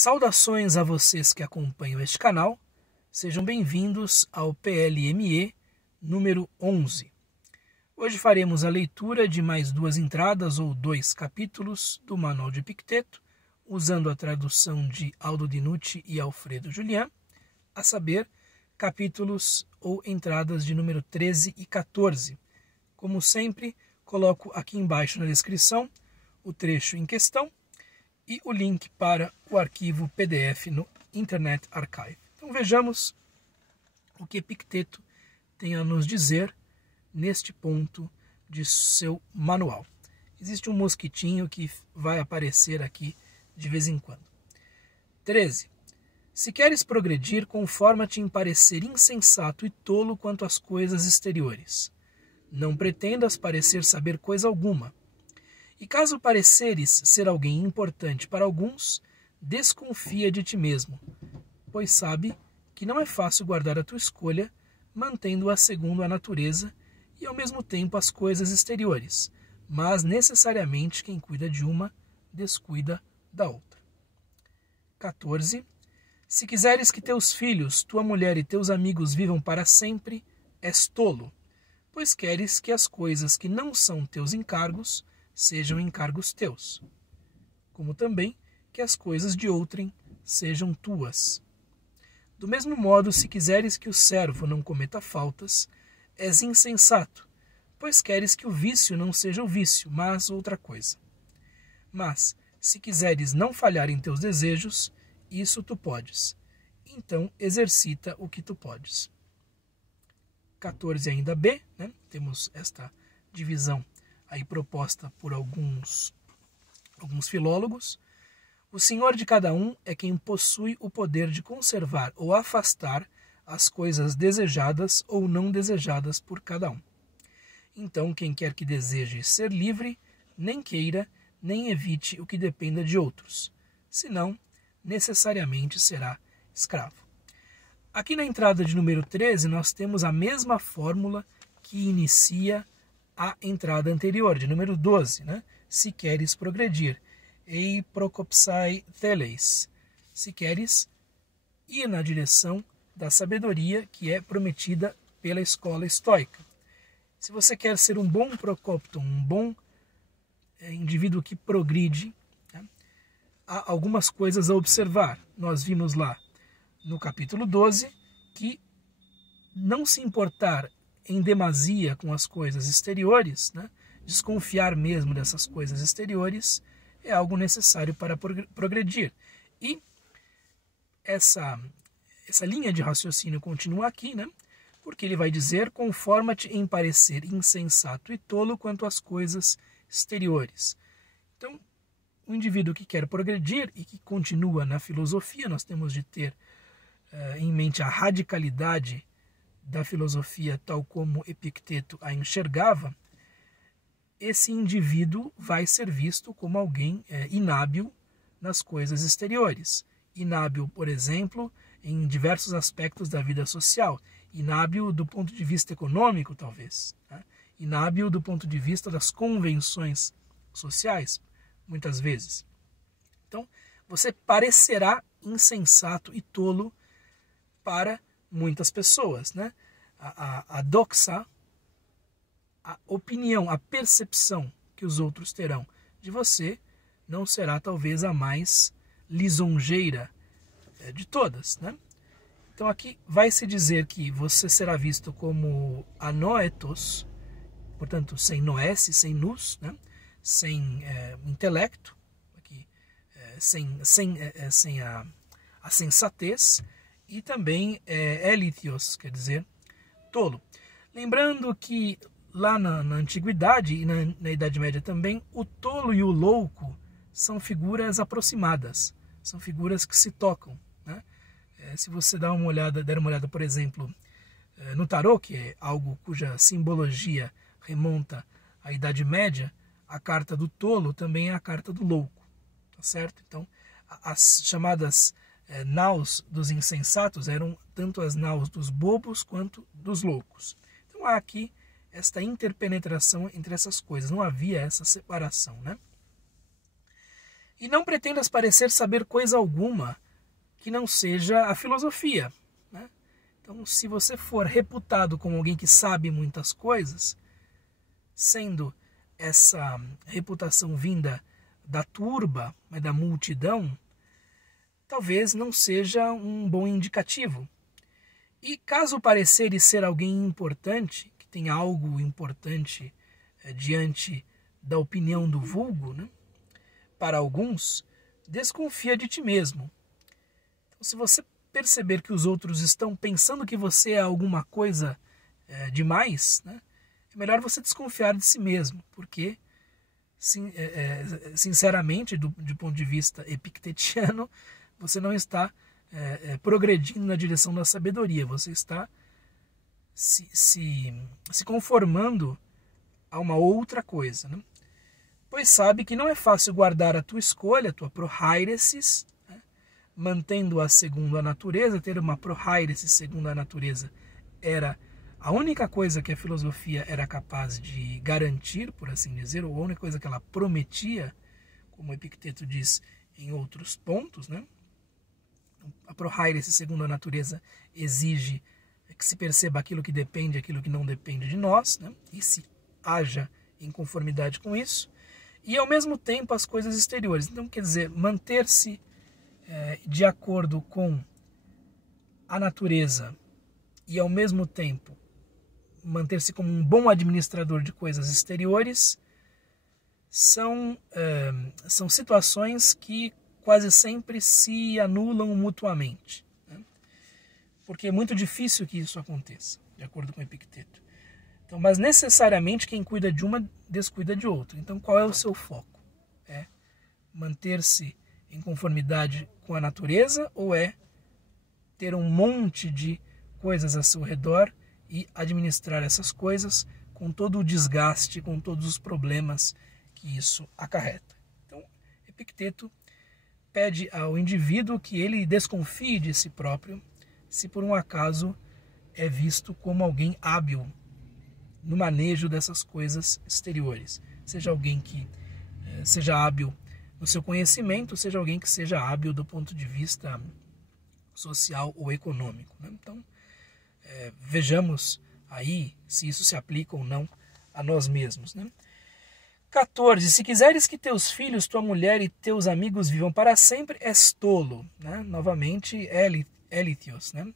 Saudações a vocês que acompanham este canal, sejam bem-vindos ao PLME número 11. Hoje faremos a leitura de mais duas entradas ou dois capítulos do Manual de Epicteto, usando a tradução de Aldo Dinucci e Alfredo Julian, a saber, capítulos ou entradas de número 13 e 14. Como sempre, coloco aqui embaixo na descrição o trecho em questão e o link para o arquivo PDF no Internet Archive. Então vejamos o que Epicteto tem a nos dizer neste ponto de seu manual. Existe um mosquitinho que vai aparecer aqui de vez em quando. 13. Se queres progredir, conforma-te em parecer insensato e tolo quanto às coisas exteriores. Não pretendas parecer saber coisa alguma. E caso pareceres ser alguém importante para alguns, desconfia de ti mesmo, pois sabe que não é fácil guardar a tua escolha, mantendo-a segundo a natureza e ao mesmo tempo as coisas exteriores, mas necessariamente quem cuida de uma, descuida da outra. 14. Se quiseres que teus filhos, tua mulher e teus amigos vivam para sempre, és tolo, pois queres que as coisas que não são teus encargos sejam encargos teus, como também que as coisas de outrem sejam tuas. Do mesmo modo, se quiseres que o servo não cometa faltas, és insensato, pois queres que o vício não seja o vício, mas outra coisa. Mas, se quiseres não falhar em teus desejos, isso tu podes. Então, exercita o que tu podes. 14 ainda B, né? Temos esta divisão aí proposta por alguns filólogos. O senhor de cada um é quem possui o poder de conservar ou afastar as coisas desejadas ou não desejadas por cada um. Então, quem quer que deseje ser livre, nem queira, nem evite o que dependa de outros, senão necessariamente será escravo. Aqui na entrada de número 13, nós temos a mesma fórmula que inicia a entrada anterior, de número 12, né? Se queres progredir. Ei procopsai teles. Se queres ir na direção da sabedoria que é prometida pela escola estoica. Se você quer ser um bom procopton, um bom indivíduo que progride, né? Há algumas coisas a observar. Nós vimos lá no capítulo 12 que não se importar em demasia com as coisas exteriores, né? Desconfiar mesmo dessas coisas exteriores é algo necessário para progredir. E essa linha de raciocínio continua aqui, né? Porque ele vai dizer: conforma-te em parecer insensato e tolo quanto às coisas exteriores. Então, o indivíduo que quer progredir e que continua na filosofia, nós temos de ter em mente a radicalidade da filosofia tal como Epicteto a enxergava. Esse indivíduo vai ser visto como alguém inábil nas coisas exteriores. Inábil, por exemplo, em diversos aspectos da vida social. Inábil do ponto de vista econômico, talvez, né? Inábil do ponto de vista das convenções sociais, muitas vezes. Então, você parecerá insensato e tolo para muitas pessoas, né? A doxa, a opinião, a percepção que os outros terão de você não será talvez a mais lisonjeira de todas, né? Então aqui vai se dizer que você será visto como anoetos, portanto sem noesse, sem nous, né? Sem intelecto, aqui, sem a sensatez, e também elithios, quer dizer, tolo. Lembrando que lá na Antiguidade e na Idade Média também, o tolo e o louco são figuras aproximadas, são figuras que se tocam, né? Se você der uma olhada, por exemplo, no tarô, que é algo cuja simbologia remonta à Idade Média, a carta do tolo também é a carta do louco, tá certo? Então, as chamadas naus dos insensatos eram tanto as naus dos bobos quanto dos loucos. Então há aqui esta interpenetração entre essas coisas, não havia essa separação, né? E não pretendas parecer saber coisa alguma que não seja a filosofia, né? Então, se você for reputado como alguém que sabe muitas coisas, sendo essa reputação vinda da turba, da multidão, talvez não seja um bom indicativo. E caso pareceres ser alguém importante, que tem algo importante diante da opinião do vulgo, né? Para alguns, desconfia de ti mesmo. Então, se você perceber que os outros estão pensando que você é alguma coisa demais, né? É melhor você desconfiar de si mesmo, porque, sinceramente, do ponto de vista epictetiano, você não está progredindo na direção da sabedoria, você está se conformando a uma outra coisa, né? Pois sabe que não é fácil guardar a tua escolha, a tua prohairesis, né? Mantendo-a segundo a natureza. Ter uma prohairesis segundo a natureza era a única coisa que a filosofia era capaz de garantir, por assim dizer, ou a única coisa que ela prometia, como Epicteto diz em outros pontos, né? A prohairesis segundo a natureza exige que se perceba aquilo que depende, aquilo que não depende de nós, né? E se haja em conformidade com isso. E ao mesmo tempo as coisas exteriores. Então, quer dizer, manter-se de acordo com a natureza e ao mesmo tempo manter-se como um bom administrador de coisas exteriores são situações que quase sempre se anulam mutuamente, né? Porque é muito difícil que isso aconteça, de acordo com Epicteto. Então, mas necessariamente quem cuida de uma descuida de outra. Então, qual é o seu foco? É manter-se em conformidade com a natureza ou é ter um monte de coisas a seu redor e administrar essas coisas com todo o desgaste, com todos os problemas que isso acarreta? Então, Epicteto pede ao indivíduo que ele desconfie de si próprio, se por um acaso é visto como alguém hábil no manejo dessas coisas exteriores. Seja alguém que seja hábil no seu conhecimento, seja alguém que seja hábil do ponto de vista social ou econômico, né? Então, vejamos aí se isso se aplica ou não a nós mesmos, né? 14. Se quiseres que teus filhos, tua mulher e teus amigos vivam para sempre, és tolo, né? Novamente, elithios, né?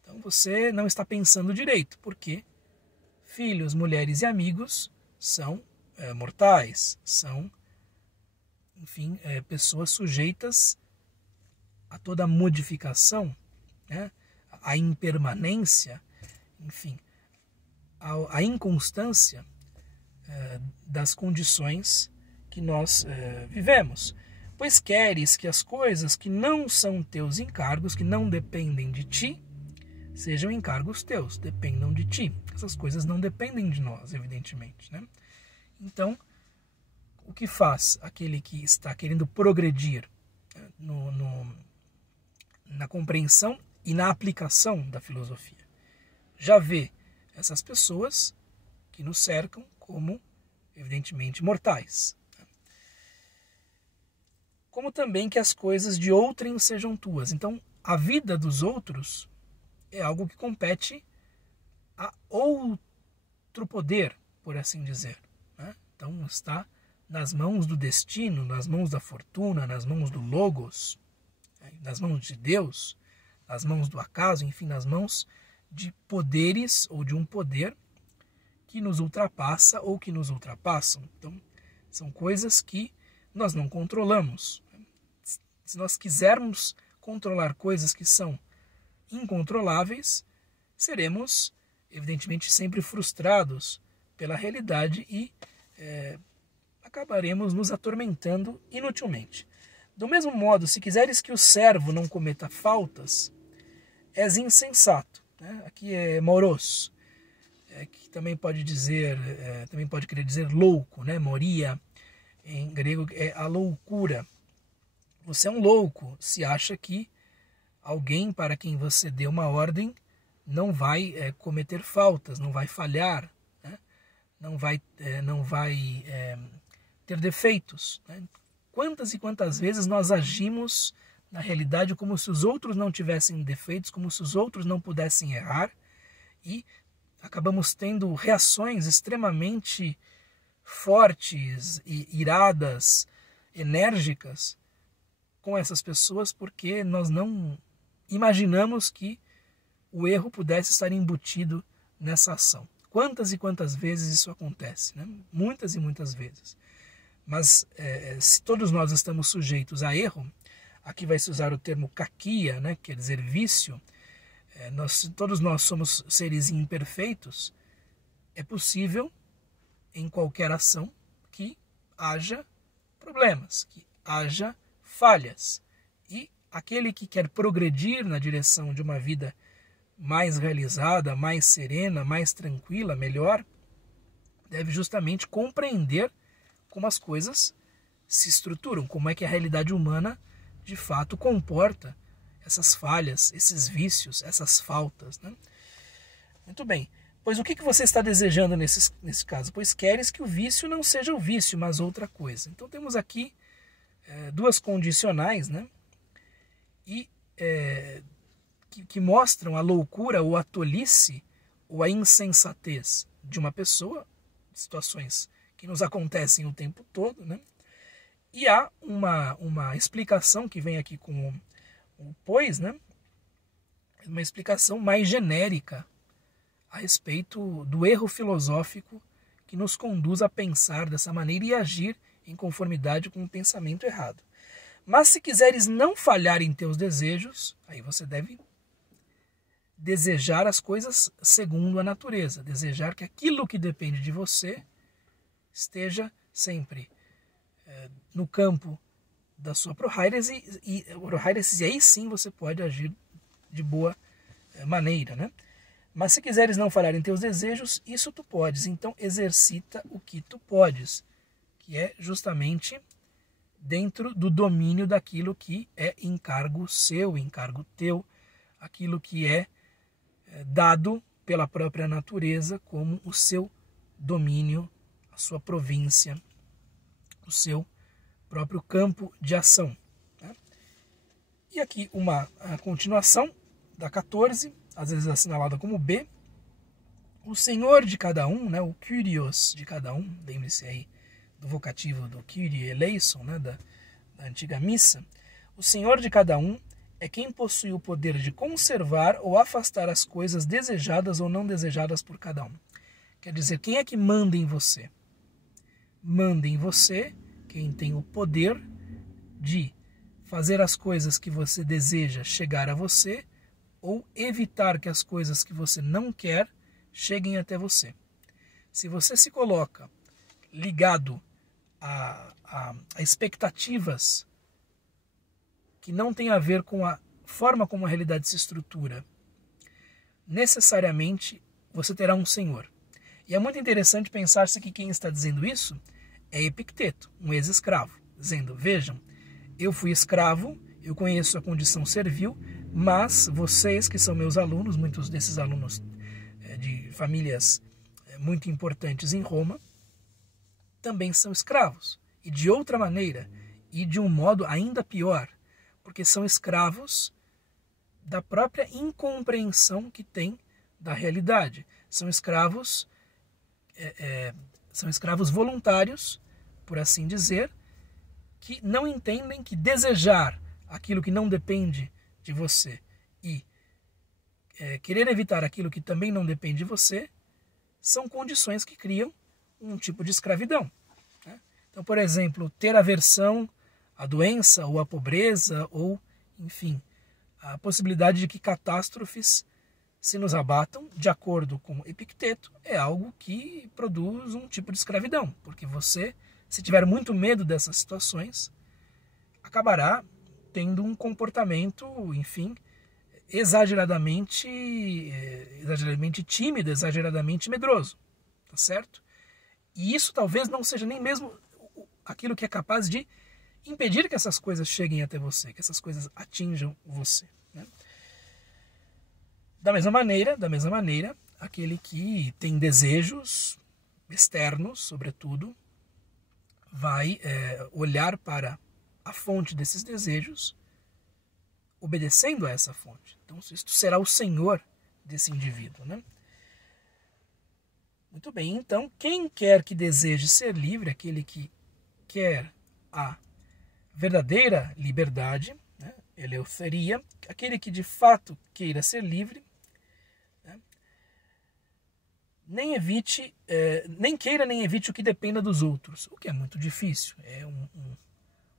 Então você não está pensando direito, porque filhos, mulheres e amigos são mortais, são, enfim, pessoas sujeitas a toda modificação, né? A impermanência, enfim, a inconstância das condições que nós vivemos. Pois queres que as coisas que não são teus encargos, que não dependem de ti, sejam encargos teus, dependam de ti. Essas coisas não dependem de nós, evidentemente, né? Então, o que faz aquele que está querendo progredir na compreensão e na aplicação da filosofia? Já vê essas pessoas que nos cercam como, evidentemente, mortais. Como também que as coisas de outrem sejam tuas. Então, a vida dos outros é algo que compete a outro poder, por assim dizer, né? Então, está nas mãos do destino, nas mãos da fortuna, nas mãos do logos, nas mãos de Deus, nas mãos do acaso, enfim, nas mãos de poderes ou de um poder que nos ultrapassa ou que nos ultrapassam. Então, são coisas que nós não controlamos. Se nós quisermos controlar coisas que são incontroláveis, seremos, evidentemente, sempre frustrados pela realidade e acabaremos nos atormentando inutilmente. Do mesmo modo, se quiseres que o servo não cometa faltas, és insensato, né? Aqui é moros, que também pode dizer, também pode querer dizer louco, né? Moria, em grego, é a loucura. Você é um louco se acha que alguém para quem você deu uma ordem não vai cometer faltas, não vai falhar, né? não vai ter defeitos, né? Quantas e quantas vezes nós agimos na realidade como se os outros não tivessem defeitos, como se os outros não pudessem errar, e acabamos tendo reações extremamente fortes e iradas, enérgicas com essas pessoas, porque nós não imaginamos que o erro pudesse estar embutido nessa ação. Quantas e quantas vezes isso acontece, né? Muitas e muitas vezes. Mas se todos nós estamos sujeitos a erro, aqui vai se usar o termo kakia, né? Quer dizer vício, todos nós somos seres imperfeitos, é possível em qualquer ação que haja problemas, que haja falhas. E aquele que quer progredir na direção de uma vida mais realizada, mais serena, mais tranquila, melhor, deve justamente compreender como as coisas se estruturam, como é que a realidade humana de fato comporta essas falhas, esses vícios, essas faltas, né? Muito bem. Pois o que você está desejando nesse caso? Pois queres que o vício não seja o vício, mas outra coisa. Então temos aqui duas condicionais, né? E que mostram a loucura ou a tolice ou a insensatez de uma pessoa, situações que nos acontecem o tempo todo, né? E há uma explicação que vem aqui com o pois, né? Uma explicação mais genérica a respeito do erro filosófico que nos conduz a pensar dessa maneira e agir em conformidade com o pensamento errado. Mas se quiseres não falhar em teus desejos, aí você deve desejar as coisas segundo a natureza, desejar que aquilo que depende de você esteja sempre no campo da sua prohairesis, e aí sim você pode agir de boa maneira, né? Mas se quiseres não falhar em teus desejos, isso tu podes, então exercita o que tu podes, que é justamente dentro do domínio daquilo que é encargo seu, encargo teu, aquilo que é dado pela própria natureza como o seu domínio, a sua província, o seu próprio campo de ação. Né? E aqui a continuação da 14, às vezes assinalada como B. O senhor de cada um, né, o Kyrios de cada um, lembre-se aí do vocativo do Kyrie eleison, né, da antiga missa. O senhor de cada um é quem possui o poder de conservar ou afastar as coisas desejadas ou não desejadas por cada um. Quer dizer, quem é que manda em você? Manda em você quem tem o poder de fazer as coisas que você deseja chegar a você ou evitar que as coisas que você não quer cheguem até você. Se você se coloca ligado a expectativas que não têm a ver com a forma como a realidade se estrutura, necessariamente você terá um senhor. E é muito interessante pensar-se que quem está dizendo isso é Epicteto, um ex-escravo, dizendo, vejam, eu fui escravo, eu conheço a condição servil, mas vocês que são meus alunos, muitos desses alunos de famílias muito importantes em Roma, também são escravos. E de outra maneira, e de um modo ainda pior, porque são escravos da própria incompreensão que têm da realidade. São escravos voluntários, por assim dizer, que não entendem que desejar aquilo que não depende de você e querer evitar aquilo que também não depende de você são condições que criam um tipo de escravidão. Né? Então, por exemplo, ter aversão à doença ou à pobreza ou, enfim, a possibilidade de que catástrofes se nos abatam, de acordo com Epicteto, é algo que produz um tipo de escravidão, porque você, se tiver muito medo dessas situações, acabará tendo um comportamento, enfim, exageradamente tímido, exageradamente medroso, tá certo? E isso talvez não seja nem mesmo aquilo que é capaz de impedir que essas coisas cheguem até você, que essas coisas atinjam você, né? Da mesma maneira, aquele que tem desejos externos, sobretudo, vai olhar para a fonte desses desejos, obedecendo a essa fonte. Então, isto será o senhor desse indivíduo, né? Muito bem, então, quem quer que deseje ser livre, aquele que quer a verdadeira liberdade, né, eleutheria, aquele que de fato queira ser livre, né, nem queira nem evite o que dependa dos outros, o que é muito difícil. É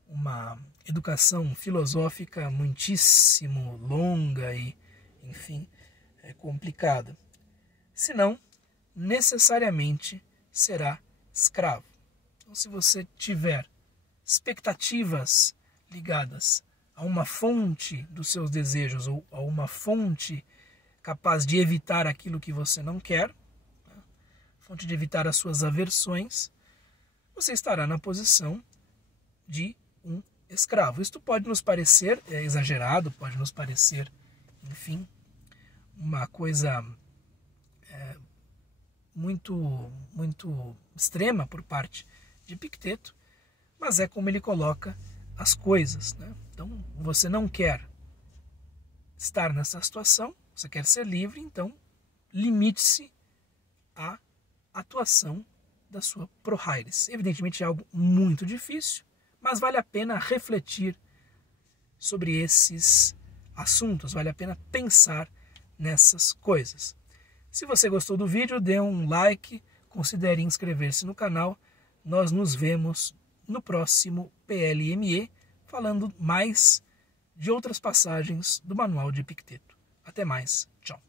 uma educação filosófica muitíssimo longa e, enfim, complicada. Senão, necessariamente será escravo. Então, se você tiver expectativas ligadas a uma fonte dos seus desejos ou a uma fonte capaz de evitar aquilo que você não quer, né, fonte de evitar as suas aversões, você estará na posição de um escravo. Isto pode nos parecer exagerado, pode nos parecer, enfim, uma coisa muito extrema por parte de Epicteto, mas é como ele coloca as coisas, né? Então, você não quer estar nessa situação, você quer ser livre, então limite-se à atuação da sua prohairis. Evidentemente é algo muito difícil, mas vale a pena refletir sobre esses assuntos, vale a pena pensar nessas coisas. Se você gostou do vídeo, dê um like, considere inscrever-se no canal. Nós nos vemos no próximo PLME, falando mais de outras passagens do Manual de Epicteto. Até mais, tchau.